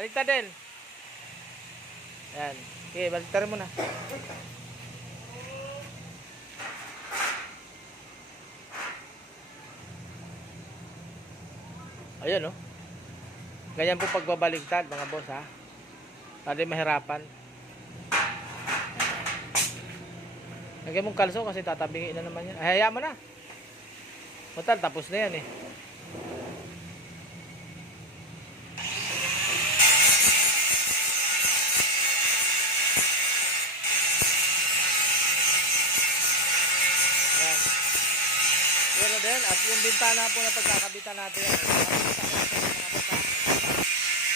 Baliktad din. Yan. Okay, baliktad mo na. Ayan, oh. Ganyan po pagbabaligtad, mga boss, ha. Para di mahirapan. Lagyan mong kalso kasi tatabingin na naman yan. Ay, hayaan mo na. Total, tapos na yan, eh. Ayan. Pero din, at yung bintana po na pagkakabitan natin yan.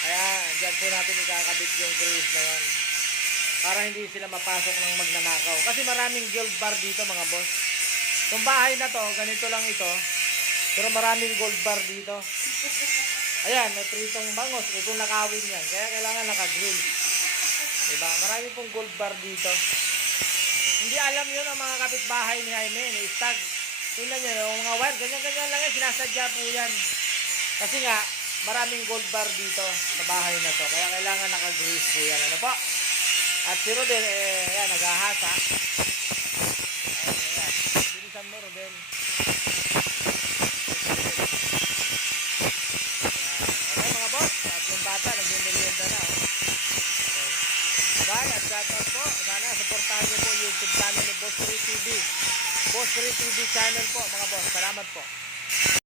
Ayan, dyan po natin ikakabit yung grease na yan. Para hindi sila mapasok ng magnanakaw. Kasi maraming gold bar dito, mga boss. Itong bahay na to, ganito lang ito. Pero maraming gold bar dito. Ayan, may pritong bangos. Kung nakawin yan. Kaya kailangan naka-grill. Diba? Marami pong gold bar dito. Hindi alam yun ang mga kapitbahay ni Jaime, ni Stag. Tingnan nyo, yung mga wire, ganyan-ganyan lang yan. Sinasadya po yan. Kasi nga, maraming gold bar dito sa bahay na to. Kaya kailangan naka-grease po yan. Ano po? At si Rodel, ayan, naghahasa. Ayan, bilisan mo, Rodel. Okay, mga boss. At yung bata, nag-merienda na. Okay. Bye, at shout out po. Sana, supportahan niyo po yung YouTube channel ni Boss Ray TV. Boss Ray TV channel po, mga boss. Salamat po.